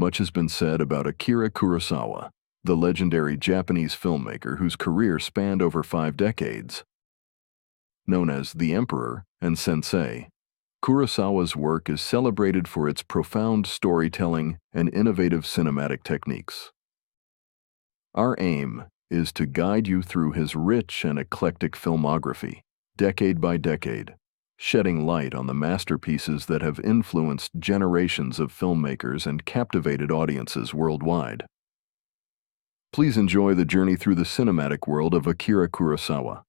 Much has been said about Akira Kurosawa, the legendary Japanese filmmaker whose career spanned over 5 decades. Known as the Emperor and Sensei, Kurosawa's work is celebrated for its profound storytelling and innovative cinematic techniques. Our aim is to guide you through his rich and eclectic filmography, decade by decade, shedding light on the masterpieces that have influenced generations of filmmakers and captivated audiences worldwide. Please enjoy the journey through the cinematic world of Akira Kurosawa.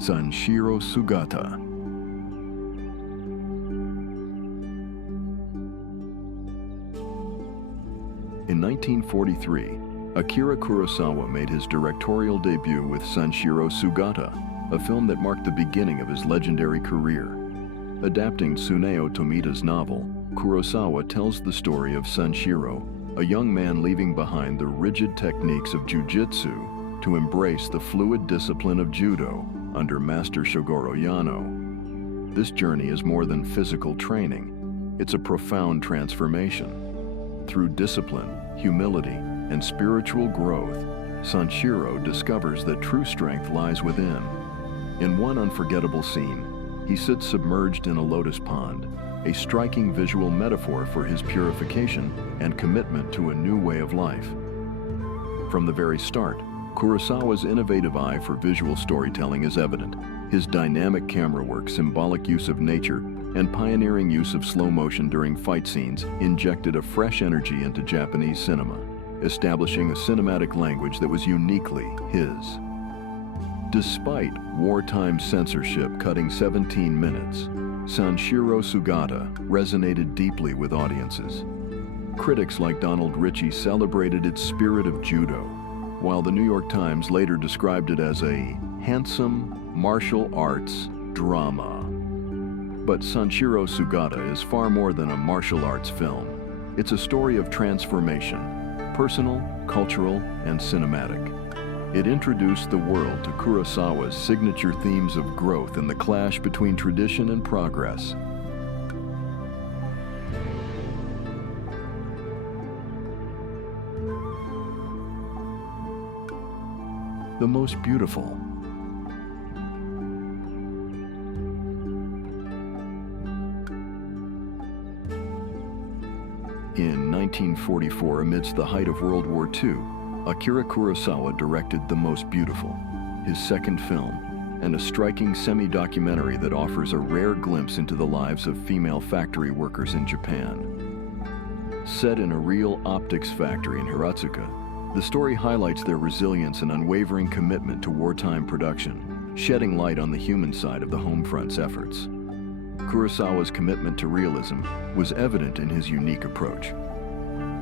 Sanshiro Sugata. In 1943, Akira Kurosawa made his directorial debut with Sanshiro Sugata, a film that marked the beginning of his legendary career. Adapting Tsuneo Tomida's novel, Kurosawa tells the story of Sanshiro, a young man leaving behind the rigid techniques of jujitsu to embrace the fluid discipline of judo under Master Shogoro Yano. This journey is more than physical training. It's a profound transformation. Through discipline, humility, and spiritual growth, Sanshiro discovers that true strength lies within. In one unforgettable scene, he sits submerged in a lotus pond, a striking visual metaphor for his purification and commitment to a new way of life. From the very start, Kurosawa's innovative eye for visual storytelling is evident. His dynamic camera work, symbolic use of nature, and pioneering use of slow motion during fight scenes injected a fresh energy into Japanese cinema, establishing a cinematic language that was uniquely his. Despite wartime censorship cutting 17 minutes, Sanshiro Sugata resonated deeply with audiences. Critics like Donald Ritchie celebrated its spirit of judo, while the New York Times later described it as a handsome martial arts drama. But Sanshiro Sugata is far more than a martial arts film. It's a story of transformation, personal, cultural, and cinematic. It introduced the world to Kurosawa's signature themes of growth and the clash between tradition and progress. The most beautiful. In 1944, amidst the height of World War II, Akira Kurosawa directed The Most Beautiful, his second film, and a striking semi-documentary that offers a rare glimpse into the lives of female factory workers in Japan. Set in a real optics factory in Hiratsuka, the story highlights their resilience and unwavering commitment to wartime production, shedding light on the human side of the home front's efforts. Kurosawa's commitment to realism was evident in his unique approach.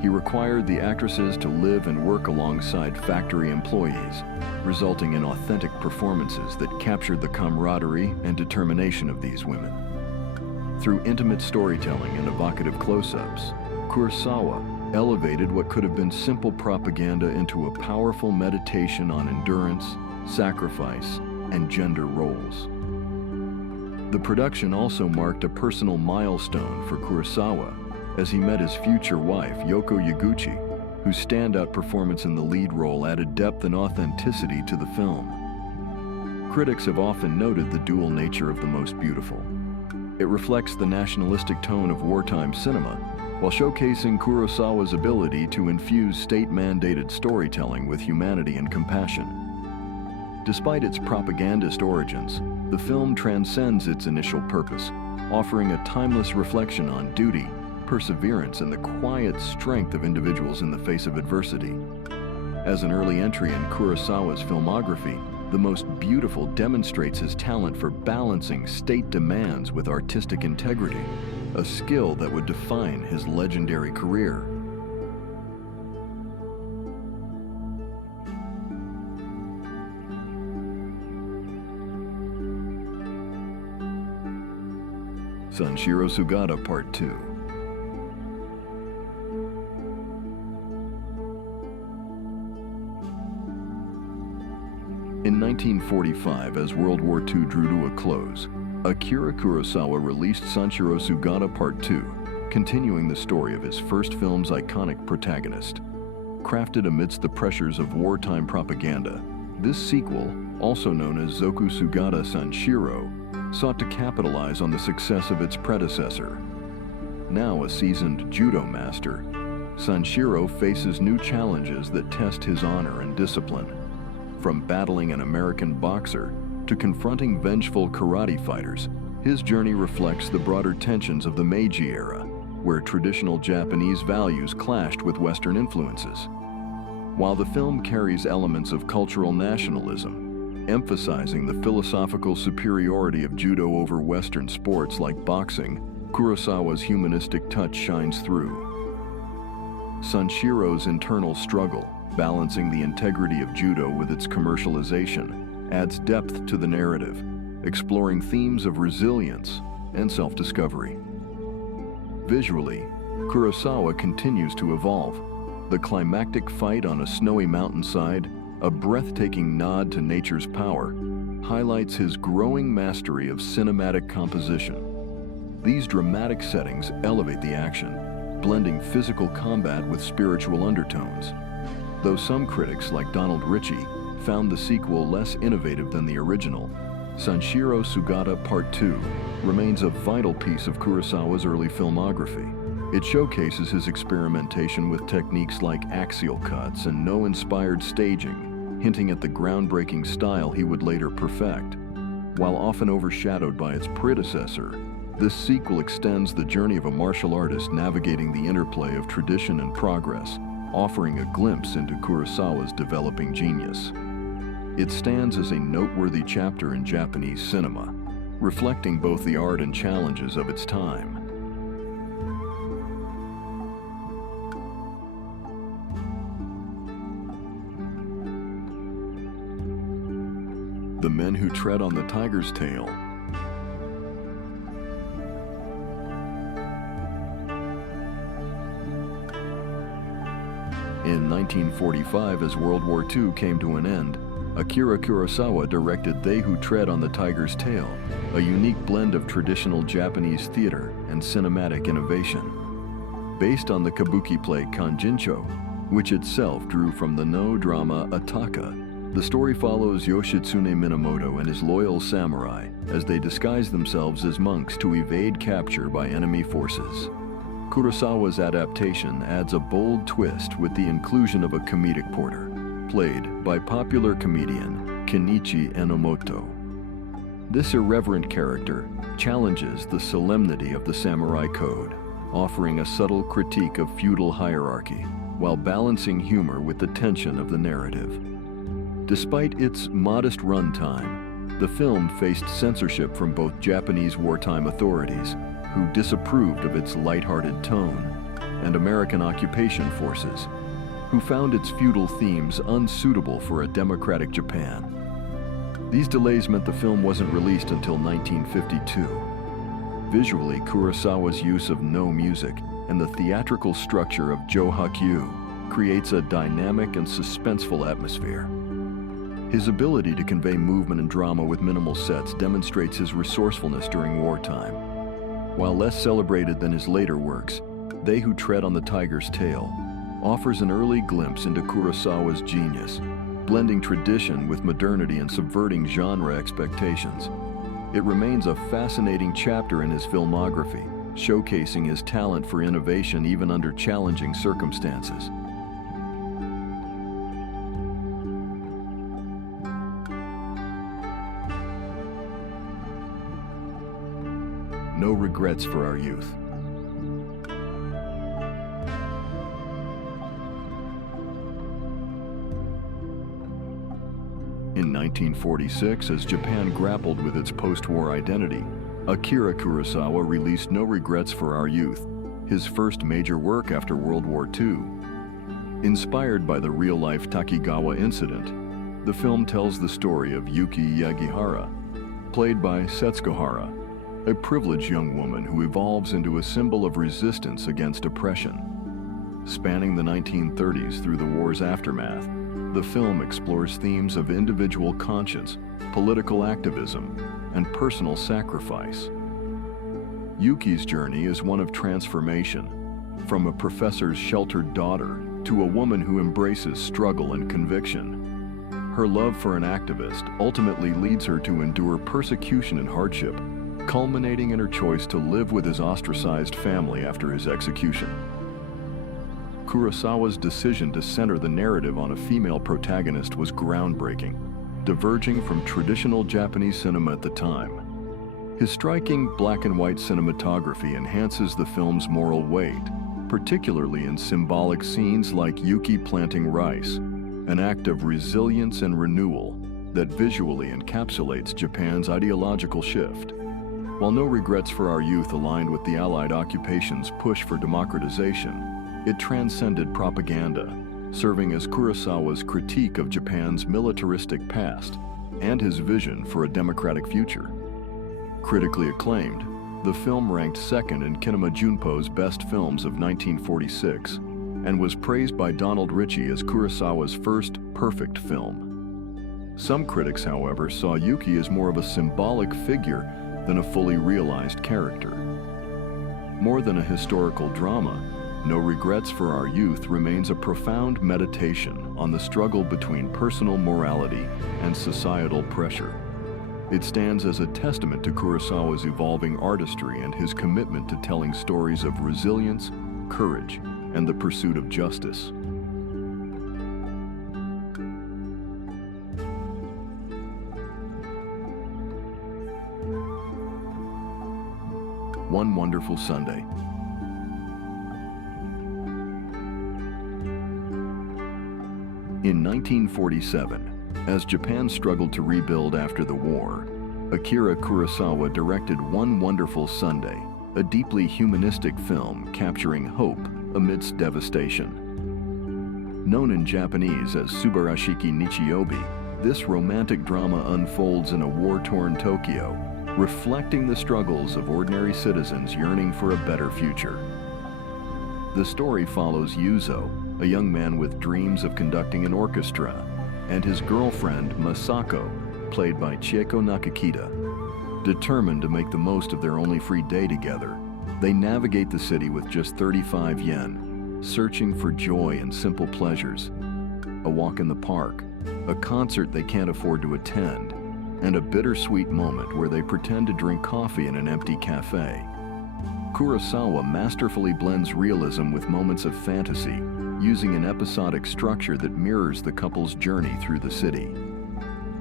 He required the actresses to live and work alongside factory employees, resulting in authentic performances that captured the camaraderie and determination of these women. Through intimate storytelling and evocative close-ups, Kurosawa elevated what could have been simple propaganda into a powerful meditation on endurance, sacrifice, and gender roles. The production also marked a personal milestone for Kurosawa as he met his future wife, Yoko Yaguchi, whose standout performance in the lead role added depth and authenticity to the film. critics have often noted the dual nature of the most beautiful. It reflects the nationalistic tone of wartime cinema, while showcasing Kurosawa's ability to infuse state-mandated storytelling with humanity and compassion. Despite its propagandist origins, the film transcends its initial purpose, offering a timeless reflection on duty, perseverance, and the quiet strength of individuals in the face of adversity. As an early entry in Kurosawa's filmography, The Most Beautiful demonstrates his talent for balancing state demands with artistic integrity, a skill that would define his legendary career. Sanshiro Sugata Part II. In 1945, as World War II drew to a close, Akira Kurosawa released Sanshiro Sugata Part II, continuing the story of his first film's iconic protagonist. Crafted amidst the pressures of wartime propaganda, this sequel, also known as Zoku Sugata Sanshiro, sought to capitalize on the success of its predecessor. Now a seasoned judo master, Sanshiro faces new challenges that test his honor and discipline. From battling an American boxer to confronting vengeful karate fighters, his journey reflects the broader tensions of the Meiji era, where traditional Japanese values clashed with Western influences. While the film carries elements of cultural nationalism, emphasizing the philosophical superiority of judo over Western sports like boxing, Kurosawa's humanistic touch shines through. Sanshiro's internal struggle, balancing the integrity of judo with its commercialization, adds depth to the narrative, exploring themes of resilience and self-discovery. Visually, Kurosawa continues to evolve. The climactic fight on a snowy mountainside, a breathtaking nod to nature's power, highlights his growing mastery of cinematic composition. These dramatic settings elevate the action, blending physical combat with spiritual undertones. Though some critics, like Donald Ritchie, found the sequel less innovative than the original, Sanshiro Sugata Part II remains a vital piece of Kurosawa's early filmography. It showcases his experimentation with techniques like axial cuts and no-inspired staging, hinting at the groundbreaking style he would later perfect. While often overshadowed by its predecessor, this sequel extends the journey of a martial artist navigating the interplay of tradition and progress, offering a glimpse into Kurosawa's developing genius. It stands as a noteworthy chapter in Japanese cinema, reflecting both the art and challenges of its time. The Men Who Tread on the Tiger's Tail. In 1945, as World War II came to an end, Akira Kurosawa directed They Who Tread on the Tiger's Tail, a unique blend of traditional Japanese theater and cinematic innovation. Based on the kabuki play Kanjincho, which itself drew from the Noh drama Ataka, the story follows Yoshitsune Minamoto and his loyal samurai as they disguise themselves as monks to evade capture by enemy forces. Kurosawa's adaptation adds a bold twist with the inclusion of a comedic porter, played by popular comedian Kenichi Enomoto. This irreverent character challenges the solemnity of the samurai code, offering a subtle critique of feudal hierarchy while balancing humor with the tension of the narrative. Despite its modest runtime, the film faced censorship from both Japanese wartime authorities, who disapproved of its lighthearted tone, and American occupation forces, who found its feudal themes unsuitable for a democratic Japan. These delays meant the film wasn't released until 1952. Visually, Kurosawa's use of no music and the theatrical structure of Johaku creates a dynamic and suspenseful atmosphere. His ability to convey movement and drama with minimal sets demonstrates his resourcefulness during wartime. While less celebrated than his later works, They Who Tread on the Tiger's Tail offers an early glimpse into Kurosawa's genius, blending tradition with modernity and subverting genre expectations. It remains a fascinating chapter in his filmography, showcasing his talent for innovation even under challenging circumstances. No regrets for our youth. In 1946, as Japan grappled with its post-war identity, Akira Kurosawa released No Regrets for Our Youth, his first major work after World War II. Inspired by the real-life Takigawa incident, the film tells the story of Yukie Yagihara, played by Setsuko, a privileged young woman who evolves into a symbol of resistance against oppression. Spanning the 1930s through the war's aftermath, the film explores themes of individual conscience, political activism, and personal sacrifice. Yukie's journey is one of transformation, from a professor's sheltered daughter to a woman who embraces struggle and conviction. Her love for an activist ultimately leads her to endure persecution and hardship, culminating in her choice to live with his ostracized family after his execution. Kurosawa's decision to center the narrative on a female protagonist was groundbreaking, diverging from traditional Japanese cinema at the time. His striking black-and-white cinematography enhances the film's moral weight, particularly in symbolic scenes like Yukie planting rice, an act of resilience and renewal that visually encapsulates Japan's ideological shift. While No Regrets for Our Youth aligned with the Allied occupation's push for democratization, it transcended propaganda, serving as Kurosawa's critique of Japan's militaristic past and his vision for a democratic future. Critically acclaimed, the film ranked second in Kinema Junpo's Best Films of 1946 and was praised by Donald Ritchie as Kurosawa's first perfect film. Some critics, however, saw Yukie as more of a symbolic figure than a fully realized character. More than a historical drama, No Regrets for Our Youth remains a profound meditation on the struggle between personal morality and societal pressure. It stands as a testament to Kurosawa's evolving artistry and his commitment to telling stories of resilience, courage, and the pursuit of justice. One Wonderful Sunday. In 1947, as Japan struggled to rebuild after the war, Akira Kurosawa directed One Wonderful Sunday, a deeply humanistic film capturing hope amidst devastation. Known in Japanese as Subarashiki Nichiyobi, this romantic drama unfolds in a war-torn Tokyo, reflecting the struggles of ordinary citizens yearning for a better future. The story follows Yuzo, a young man with dreams of conducting an orchestra, and his girlfriend, Masako, played by Chieko Nakakita. Determined to make the most of their only free day together, they navigate the city with just 35 yen, searching for joy and simple pleasures. A walk in the park, a concert they can't afford to attend, and a bittersweet moment where they pretend to drink coffee in an empty cafe. Kurosawa masterfully blends realism with moments of fantasy, using an episodic structure that mirrors the couple's journey through the city.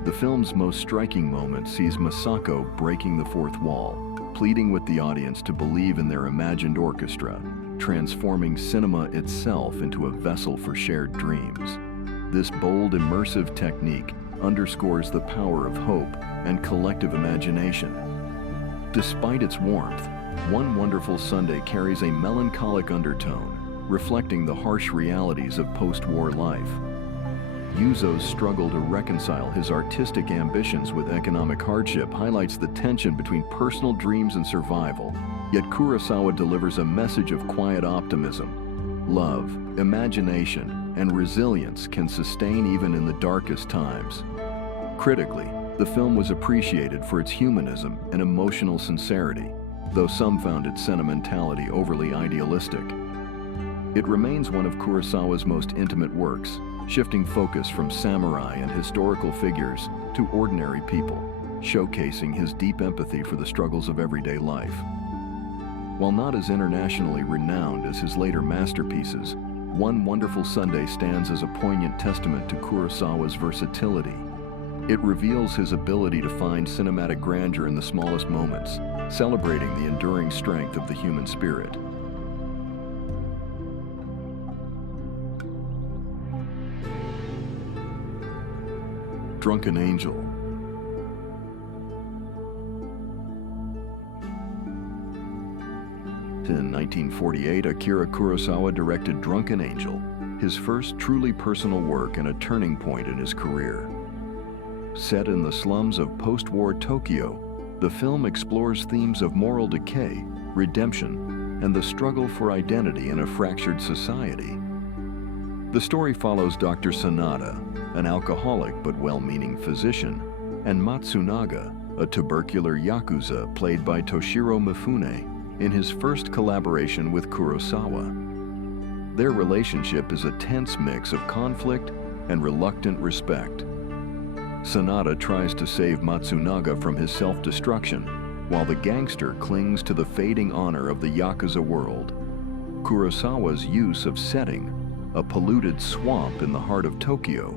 The film's most striking moment sees Masako breaking the fourth wall, pleading with the audience to believe in their imagined orchestra, transforming cinema itself into a vessel for shared dreams. This bold, immersive technique underscores the power of hope and collective imagination. Despite its warmth, One Wonderful Sunday carries a melancholic undertone, reflecting the harsh realities of post-war life. Yuzo's struggle to reconcile his artistic ambitions with economic hardship highlights the tension between personal dreams and survival, yet Kurosawa delivers a message of quiet optimism. Love, imagination, and resilience can sustain even in the darkest times. Critically, the film was appreciated for its humanism and emotional sincerity, though some found its sentimentality overly idealistic. It remains one of Kurosawa's most intimate works, shifting focus from samurai and historical figures to ordinary people, showcasing his deep empathy for the struggles of everyday life. While not as internationally renowned as his later masterpieces, One Wonderful Sunday stands as a poignant testament to Kurosawa's versatility. It reveals his ability to find cinematic grandeur in the smallest moments, celebrating the enduring strength of the human spirit. Drunken Angel. In 1948, Akira Kurosawa directed Drunken Angel, his first truly personal work and a turning point in his career. Set in the slums of post-war Tokyo, the film explores themes of moral decay, redemption, and the struggle for identity in a fractured society. The story follows Dr. Sanada, an alcoholic but well-meaning physician, and Matsunaga, a tubercular yakuza played by Toshiro Mifune, in his first collaboration with Kurosawa. Their relationship is a tense mix of conflict and reluctant respect. Sanada tries to save Matsunaga from his self-destruction, while the gangster clings to the fading honor of the yakuza world. Kurosawa's use of setting, a polluted swamp in the heart of Tokyo,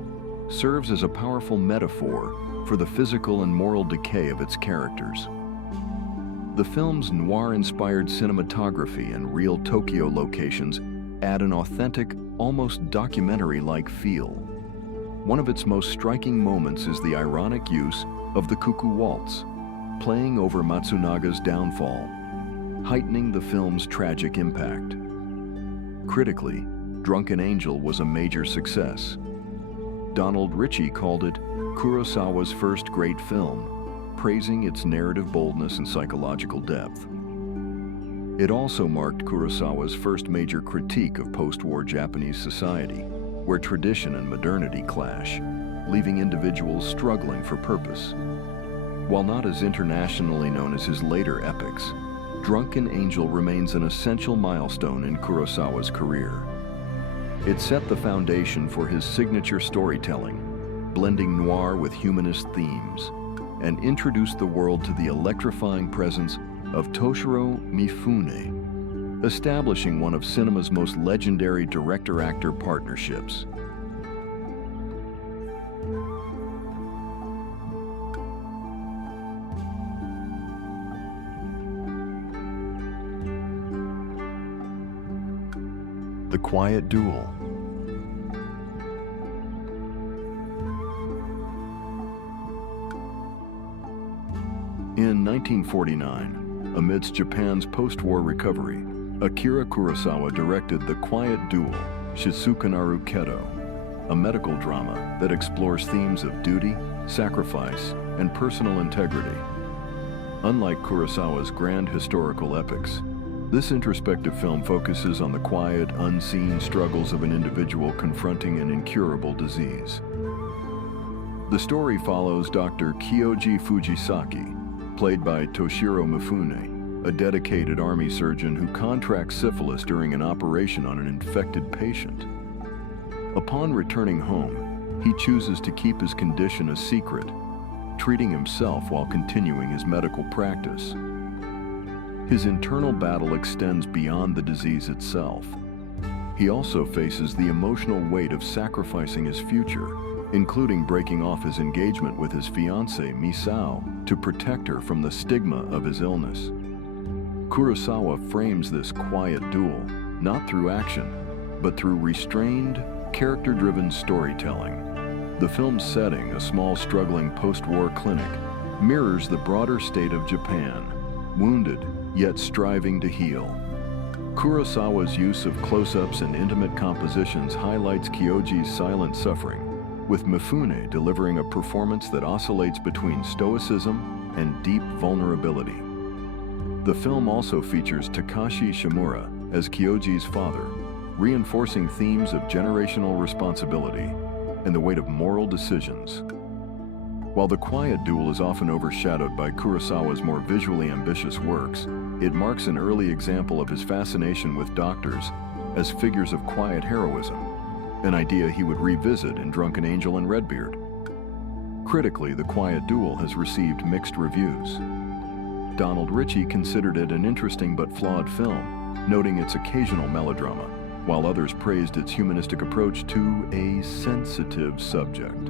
serves as a powerful metaphor for the physical and moral decay of its characters. The film's noir-inspired cinematography and real Tokyo locations add an authentic, almost documentary-like feel. One of its most striking moments is the ironic use of the cuckoo waltz, playing over Matsunaga's downfall, heightening the film's tragic impact. Critically, Drunken Angel was a major success. Donald Ritchie called it Kurosawa's first great film, praising its narrative boldness and psychological depth. It also marked Kurosawa's first major critique of post-war Japanese society, where tradition and modernity clash, leaving individuals struggling for purpose. While not as internationally known as his later epics, Drunken Angel remains an essential milestone in Kurosawa's career. It set the foundation for his signature storytelling, blending noir with humanist themes, and introduced the world to the electrifying presence of Toshiro Mifune, establishing one of cinema's most legendary director-actor partnerships. The Quiet Duel. In 1949, amidst Japan's post-war recovery, Akira Kurosawa directed The Quiet Duel, Shizukunaru Kedo, a medical drama that explores themes of duty, sacrifice, and personal integrity. Unlike Kurosawa's grand historical epics, this introspective film focuses on the quiet, unseen struggles of an individual confronting an incurable disease. The story follows Dr. Kyoji Fujisaki, played by Toshiro Mifune, a dedicated army surgeon who contracts syphilis during an operation on an infected patient. Upon returning home, he chooses to keep his condition a secret, treating himself while continuing his medical practice. His internal battle extends beyond the disease itself. He also faces the emotional weight of sacrificing his future, including breaking off his engagement with his fiancée, Misao, to protect her from the stigma of his illness. Kurosawa frames this quiet duel not through action, but through restrained, character-driven storytelling. The film's setting, a small, struggling post-war clinic, mirrors the broader state of Japan, wounded, yet striving to heal. Kurosawa's use of close-ups and intimate compositions highlights Kyoji's silent suffering, with Mifune delivering a performance that oscillates between stoicism and deep vulnerability. The film also features Takashi Shimura as Kyoji's father, reinforcing themes of generational responsibility and the weight of moral decisions. While The Quiet Duel is often overshadowed by Kurosawa's more visually ambitious works, it marks an early example of his fascination with doctors as figures of quiet heroism. an idea he would revisit in Drunken Angel and Redbeard. Critically, The Quiet Duel has received mixed reviews. Donald Ritchie considered it an interesting but flawed film, noting its occasional melodrama, while others praised its humanistic approach to a sensitive subject.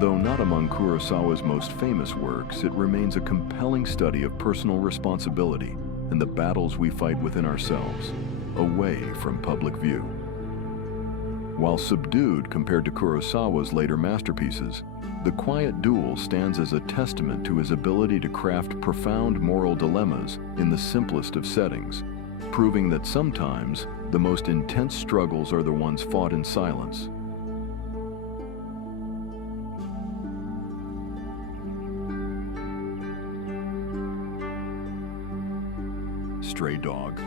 Though not among Kurosawa's most famous works, it remains a compelling study of personal responsibility and the battles we fight within ourselves, away from public view. While subdued compared to Kurosawa's later masterpieces, The Quiet Duel stands as a testament to his ability to craft profound moral dilemmas in the simplest of settings, proving that sometimes the most intense struggles are the ones fought in silence. Stray Dog.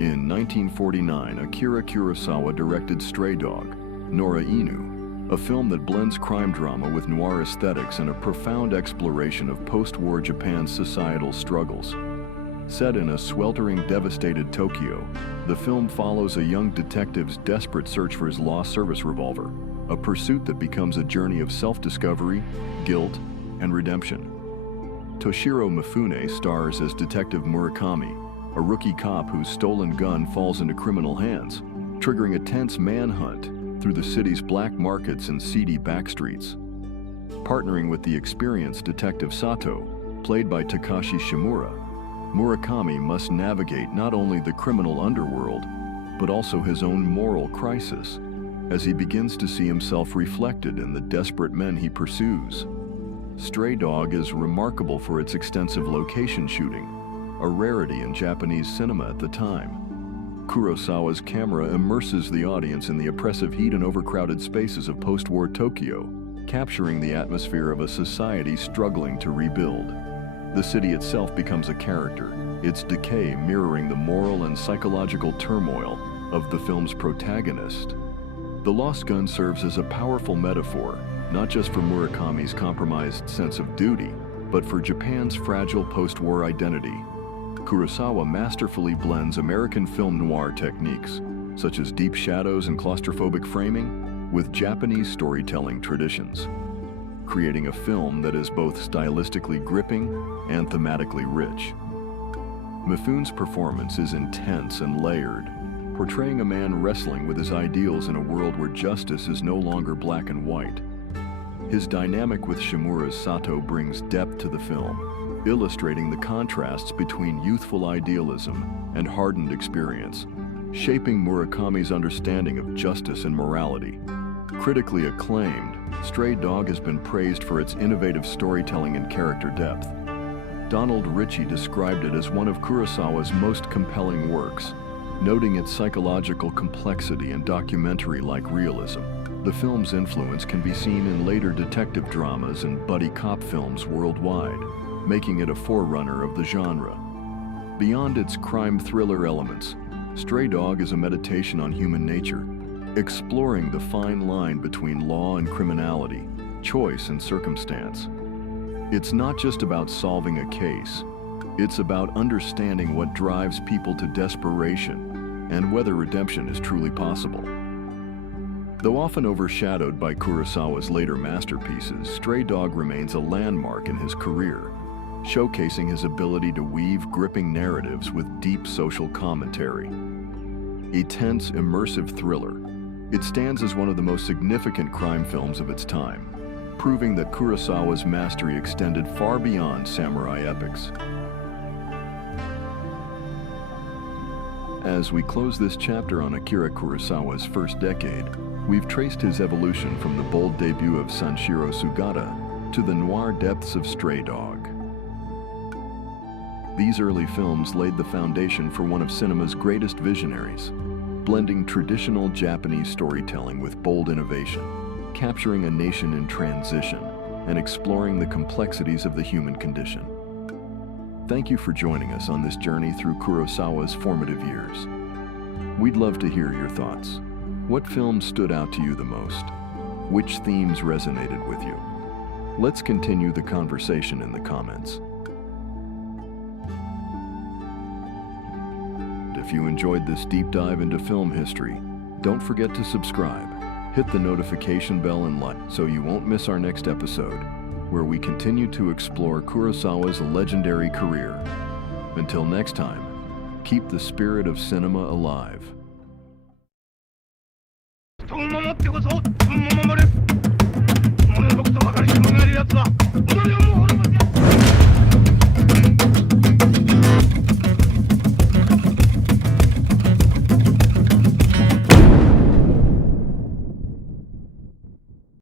In 1949, Akira Kurosawa directed Stray Dog, Nora Inu, a film that blends crime drama with noir aesthetics and a profound exploration of post-war Japan's societal struggles. Set in a sweltering, devastated Tokyo, the film follows a young detective's desperate search for his lost service revolver, a pursuit that becomes a journey of self-discovery, guilt, and redemption. Toshiro Mifune stars as Detective Murakami, a rookie cop whose stolen gun falls into criminal hands, triggering a tense manhunt through the city's black markets and seedy backstreets. Partnering with the experienced Detective Sato, played by Takashi Shimura, Murakami must navigate not only the criminal underworld, but also his own moral crisis, as he begins to see himself reflected in the desperate men he pursues. Stray Dog is remarkable for its extensive location shooting, a rarity in Japanese cinema at the time. Kurosawa's camera immerses the audience in the oppressive heat and overcrowded spaces of post-war Tokyo, capturing the atmosphere of a society struggling to rebuild. The city itself becomes a character, its decay mirroring the moral and psychological turmoil of the film's protagonist. The Lost Gun serves as a powerful metaphor, not just for Murakami's compromised sense of duty, but for Japan's fragile post-war identity. Kurosawa masterfully blends American film noir techniques, such as deep shadows and claustrophobic framing, with Japanese storytelling traditions, creating a film that is both stylistically gripping and thematically rich. Mifune's performance is intense and layered, portraying a man wrestling with his ideals in a world where justice is no longer black and white. His dynamic with Shimura's Sato brings depth to the film, illustrating the contrasts between youthful idealism and hardened experience, shaping Murakami's understanding of justice and morality. Critically acclaimed, Stray Dog has been praised for its innovative storytelling and character depth. Donald Ritchie described it as one of Kurosawa's most compelling works, noting its psychological complexity and documentary-like realism. The film's influence can be seen in later detective dramas and buddy cop films worldwide, making it a forerunner of the genre. Beyond its crime thriller elements, Stray Dog is a meditation on human nature, exploring the fine line between law and criminality, choice and circumstance. It's not just about solving a case, it's about understanding what drives people to desperation and whether redemption is truly possible. Though often overshadowed by Kurosawa's later masterpieces, Stray Dog remains a landmark in his career, showcasing his ability to weave gripping narratives with deep social commentary. A tense, immersive thriller, it stands as one of the most significant crime films of its time, proving that Kurosawa's mastery extended far beyond samurai epics. As we close this chapter on Akira Kurosawa's first decade, we've traced his evolution from the bold debut of Sanshiro Sugata to the noir depths of Stray Dog. These early films laid the foundation for one of cinema's greatest visionaries, blending traditional Japanese storytelling with bold innovation, capturing a nation in transition, and exploring the complexities of the human condition. Thank you for joining us on this journey through Kurosawa's formative years. We'd love to hear your thoughts. What films stood out to you the most? Which themes resonated with you? Let's continue the conversation in the comments. if you enjoyed this deep dive into film history. Don't forget to subscribe. Hit the notification bell and like so you won't miss our next episode, where we continue to explore Kurosawa's legendary career. Until next time, keep the spirit of cinema alive. 人を守ってこそ自分も守れ。己のことばかりして曲がるやつは己をも滅ぼ